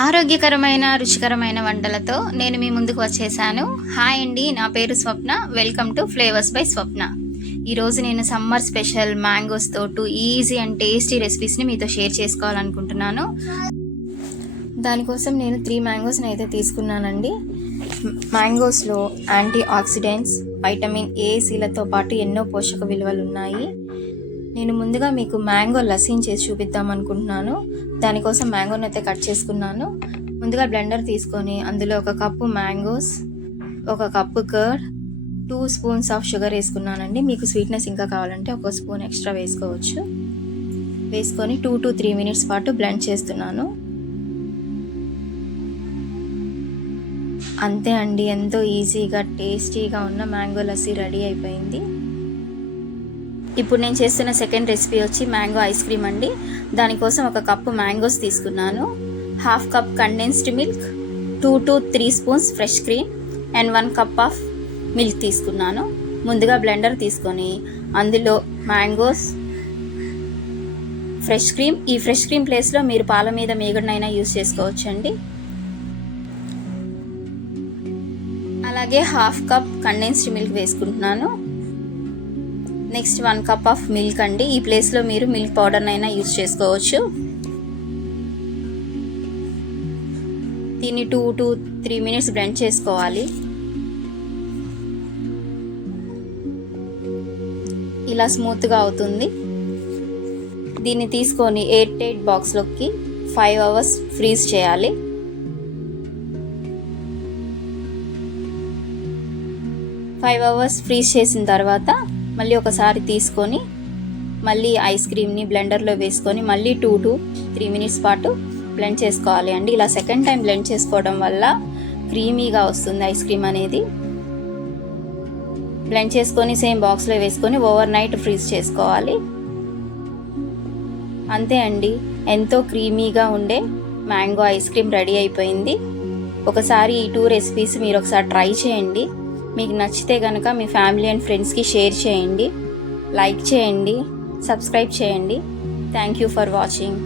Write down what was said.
ఆరోగ్యకరమైన రుచికరమైన వంటలతో నేను మీ ముందుకు వచ్చేసాను. హాయ్ అండి, నా పేరు Swapna. Welcome to flavours by Swapna. ఈరోజు నేను సమ్మర్ స్పెషల్ మ్యాంగోస్తో ఈజీ అండ్ టేస్టీ రెసిపీస్ని మీతో షేర్ చేసుకోవాలనుకుంటున్నాను. దానికోసం నేను 3 మ్యాంగోస్ని అయితే తీసుకున్నానండి. మ్యాంగోస్లో యాంటీ ఆక్సిడెంట్స్, వైటమిన్ ఏ, సిలతో పాటు ఎన్నో పోషక విలువలు ఉన్నాయి. నేను ముందుగా మీకు మ్యాంగో లస్సీని చేసి చూపిద్దాం అనుకుంటున్నాను. దానికోసం మ్యాంగోని అయితే కట్ చేసుకున్నాను. ముందుగా బ్లెండర్ తీసుకొని అందులో 1 cup mangoes, 1 cup curd, 2 spoons of sugar వేసుకున్నానండి. మీకు స్వీట్నెస్ ఇంకా కావాలంటే 1 స్పూన్ ఎక్స్ట్రా వేసుకోవచ్చు. వేసుకొని 2 to 3 మినిట్స్ పాటు బ్లెండ్ చేస్తున్నాను. అంతే అండి, ఎంతో ఈజీగా టేస్టీగా ఉన్న మ్యాంగో లస్సీ రెడీ అయిపోయింది. ఇప్పుడు నేను చేస్తున్న సెకండ్ రెసిపీ వచ్చి మ్యాంగో ఐస్ క్రీమ్ అండి. దానికోసం 1 కప్పు మ్యాంగోస్ తీసుకున్నాను, 1/2 cup condensed milk, 2 to 3 spoons fresh cream and 1 cup of milk తీసుకున్నాను. ముందుగా బ్లెండర్ తీసుకొని అందులో మ్యాంగోస్, ఫ్రెష్ క్రీమ్, ఈ ఫ్రెష్ క్రీమ్ ప్లేస్లో మీరు పాల మీద మీగడనైనా యూస్ చేసుకోవచ్చండి. అలాగే 1/2 కప్ కండెన్స్డ్ మిల్క్ వేసుకుంటున్నాను. నెక్స్ట్ 1 కప్ ఆఫ్ మిల్క్ అండి. ఈ ప్లేస్లో మీరు మిల్క్ పౌడర్నైనా యూజ్ చేసుకోవచ్చు. దీన్ని 2 to 3 మినిట్స్ బ్లెండ్ చేసుకోవాలి. ఇలా స్మూత్గా అవుతుంది. దీన్ని తీసుకొని ఎయిర్ టైట్ బాక్స్లోకి 5 అవర్స్ ఫ్రీజ్ చేయాలి. ఫైవ్ అవర్స్ ఫ్రీజ్ చేసిన తర్వాత మళ్ళీ ఒకసారి తీసుకొని మళ్ళీ ఐస్ క్రీమ్ని బ్లెండర్లో వేసుకొని మళ్ళీ 2 to 3 మినిట్స్ పాటు బ్లెండ్ చేసుకోవాలి అండి. ఇలా సెకండ్ టైం బ్లెండ్ చేసుకోవడం వల్ల క్రీమీగా వస్తుంది ఐస్ క్రీమ్ అనేది. బ్లెండ్ చేసుకొని సేమ్ బాక్స్లో వేసుకొని ఓవర్ నైట్ ఫ్రీజ్ చేసుకోవాలి. అంతే అండి, ఎంతో క్రీమీగా ఉండే మ్యాంగో ఐస్ క్రీమ్ రెడీ అయిపోయింది. ఒకసారి ఈ 2 రెసిపీస్ మీరు ఒకసారి ట్రై చేయండి. మీకు నచ్చితే కనుక మీ ఫ్యామిలీ అండ్ ఫ్రెండ్స్కి షేర్ చేయండి, లైక్ చేయండి, సబ్స్క్రైబ్ చేయండి. Thank you for watching.